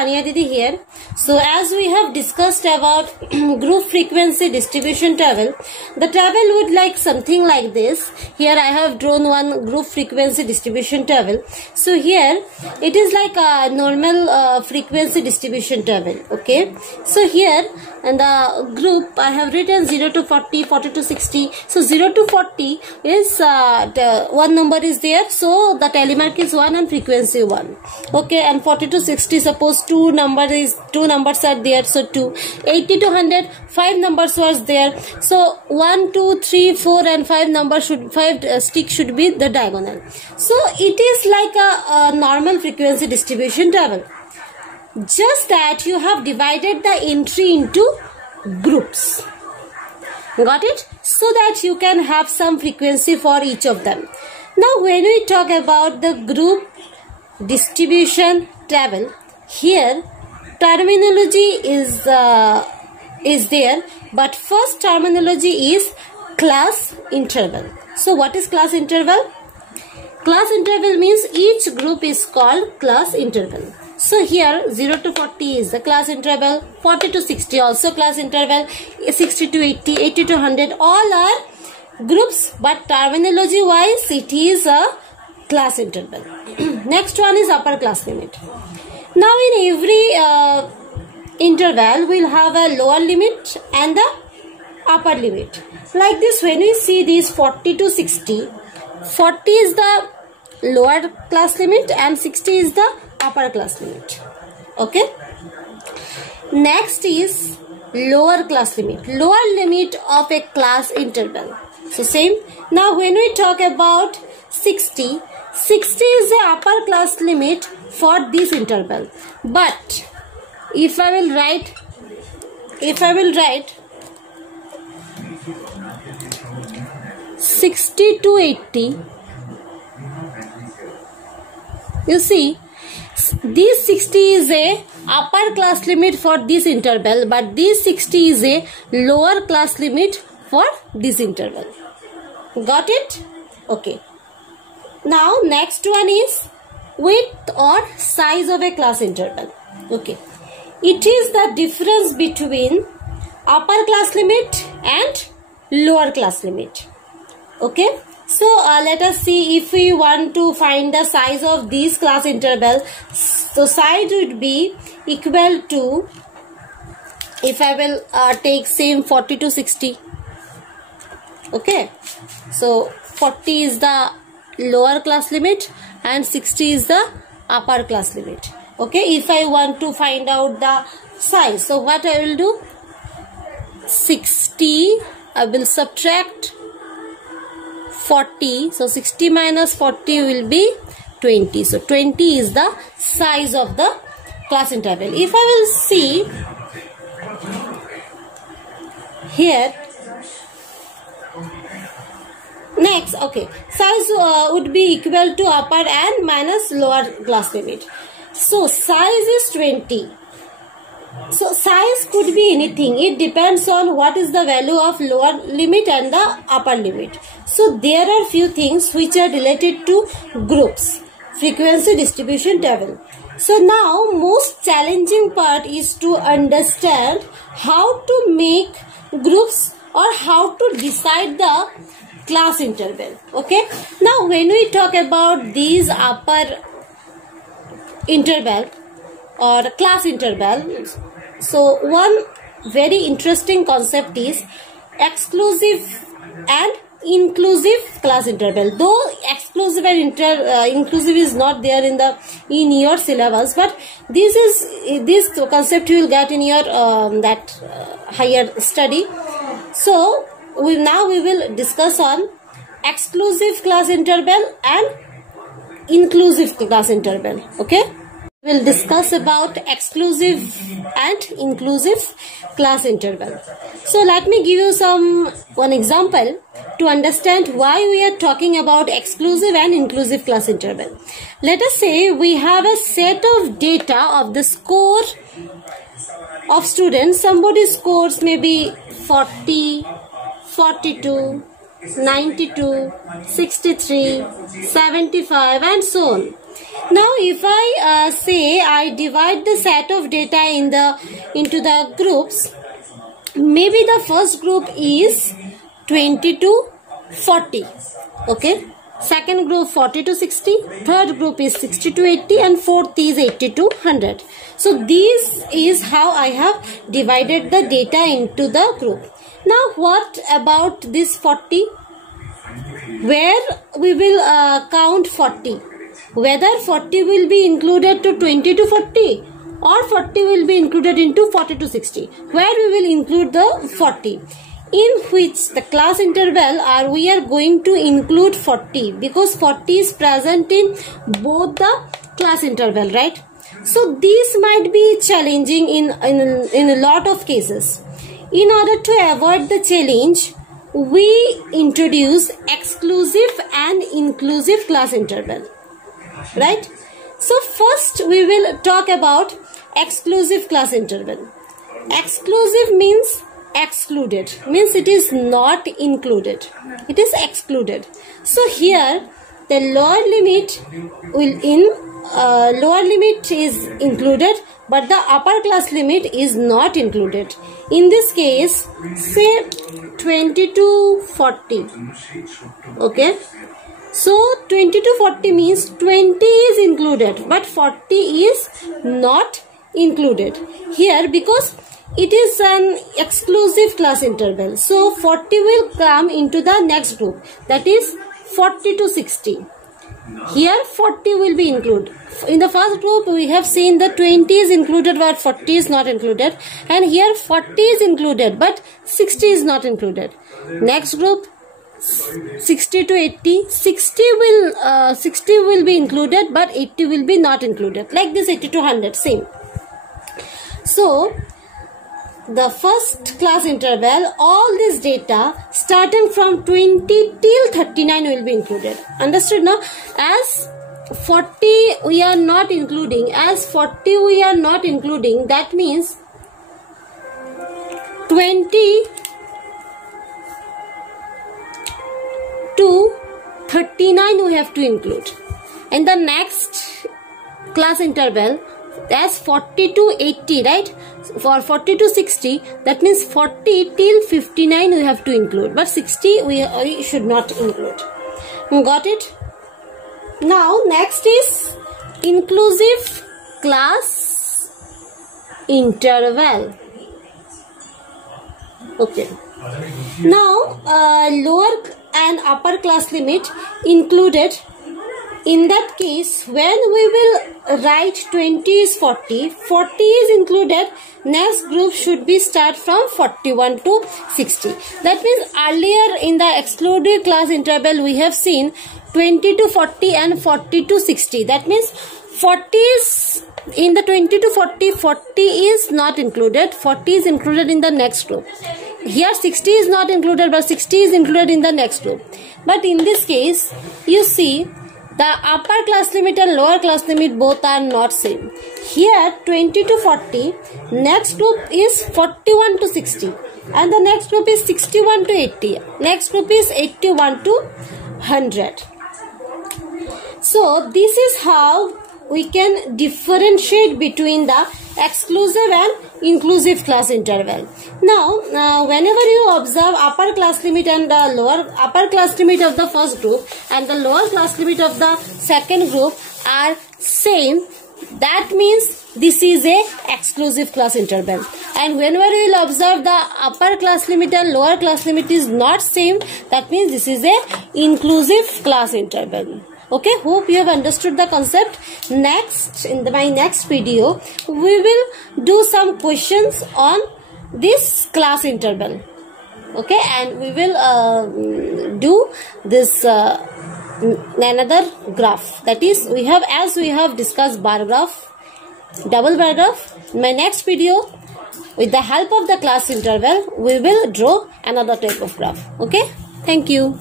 Tania Didi here. So as we have discussed about group frequency distribution table, the table would like something like this. Here I have drawn one group frequency distribution table. So here it is like a normal frequency distribution table. Okay. So here in the group I have written 0 to 40, 40 to 60. So 0 to 40 is the one number is there. So the tally mark is 1 and frequency 1. Okay, and 40 to 60, suppose two numbers are there, so 2. 80 to 100, 5 numbers was there, so 1, 2, 3, 4 and 5 numbers should, 5 sticks should be the diagonal. So it is like a normal frequency distribution table, just that you have divided the entry into groups. Got it? So that you can have some frequency for each of them. Now when we talk about the group distribution table, here terminology is there, but first terminology is class interval. So what is class interval? Class interval means each group is called class interval. So here 0 to 40 is the class interval, 40 to 60 also class interval, 60 to 80, 80 to 100 all are groups, but terminology wise it is a class interval. Next one is upper class limit. Now in every interval we will have a lower limit and the upper limit. Like this, when we see this 40 to 60, 40 is the lower class limit and 60 is the upper class limit. Okay. Next is lower class limit. Lower limit of a class interval. So same. Now when we talk about 60, 60 is the upper class limit for this interval. But if I will write 60 to 80, you see this 60 is a upper class limit for this interval, but this 60 is a lower class limit for this interval. Got it? Okay. Now next one is width or size of a class interval. Okay. It is the difference between upper class limit and lower class limit. Okay. So let us see if we want to find the size of this class interval. So size would be equal to, if I will take same 40 to 60. Okay. So 40 is the lower class limit and 60 is the upper class limit. Okay. If I want to find out the size, so what I will do? 60, I will subtract 40, so 60 minus 40 will be 20. So 20 is the size of the class interval. If I will see here, next, okay, size would be equal to upper and minus lower class limit. So size is 20. So size could be anything. It depends on what is the value of lower limit and the upper limit. So there are few things which are related to groups, frequency distribution table. So now most challenging part is to understand how to make groups or how to decide the class interval. Okay. Now when we talk about these upper interval or class interval, so one very interesting concept is exclusive and inclusive class interval. Though exclusive and inclusive is not there in your syllabus, but this concept you will get in your higher study. So now we will discuss on exclusive class interval and inclusive class interval. Okay. We will discuss about exclusive and inclusive class interval. So let me give you one example to understand why we are talking about exclusive and inclusive class interval. Let us say we have a set of data of the score of students. Somebody scores maybe 40, 42, 92, 63, 75 and so on. Now if I say I divide the set of data into the groups, maybe the first group is 20 to 40, okay, second group 40 to 60, third group is 60 to 80, and fourth is 80 to 100. So this is how I have divided the data into the group. Now what about this 40? Where we will count 40? Whether 40 will be included to 20 to 40 or 40 will be included into 40 to 60. Where we will include the 40? In which the class interval we are going to include 40, because 40 is present in both the class interval, right? So this might be challenging in a lot of cases. In order to avoid the challenge, we introduce exclusive and inclusive class interval, right? So first we will talk about exclusive class interval. Exclusive means excluded, means it is not included, it is excluded. So here the lower limit lower limit is included, but the upper class limit is not included. In this case, say 20 to 40, okay. So 20 to 40 means 20 is included but 40 is not included here, because it is an exclusive class interval. So 40 will come into the next group, that is 40 to 60. Here 40 will be included. In the first group we have seen that 20 is included but 40 is not included, and here 40 is included but 60 is not included. Next group 60 to 80, 60 will be included but 80 will be not included. Like this 80 to 100, same. So the first class interval, all this data starting from 20 till 39 will be included. Understood now? As 40 we are not including, that means 20 to 39 we have to include. And the next class interval, as 40 to 80, right? For 40 to 60, that means 40 till 59 we have to include, but 60 we should not include. Got it? Now next is inclusive class interval. Okay. Now lower and upper class limit included. In that case, when we will write 20 is 40, 40 is included, next group should be start from 41 to 60. That means earlier in the excluded class interval we have seen 20 to 40 and 40 to 60. That means 40 is in the 20 to 40, 40 is not included, 40 is included in the next group. Here 60 is not included but 60 is included in the next group. But in this case, you see, the upper class limit and lower class limit both are not same. Here 20 to 40, next group is 41 to 60, and the next group is 61 to 80, next group is 81 to 100. So this is how we can differentiate between the exclusive and inclusive class interval. Now, whenever you observe upper class limit and the lower upper class limit of the first group and the lower class limit of the second group are same, that means this is a exclusive class interval. And whenever you will observe the upper class limit and lower class limit is not same, that means this is a inclusive class interval. Okay, hope you have understood the concept. Next, in my next video, we will do some questions on this class interval. Okay, and we will do this another graph. That is, we have discussed bar graph, double bar graph. In my next video, with the help of the class interval, we will draw another type of graph. Okay, thank you.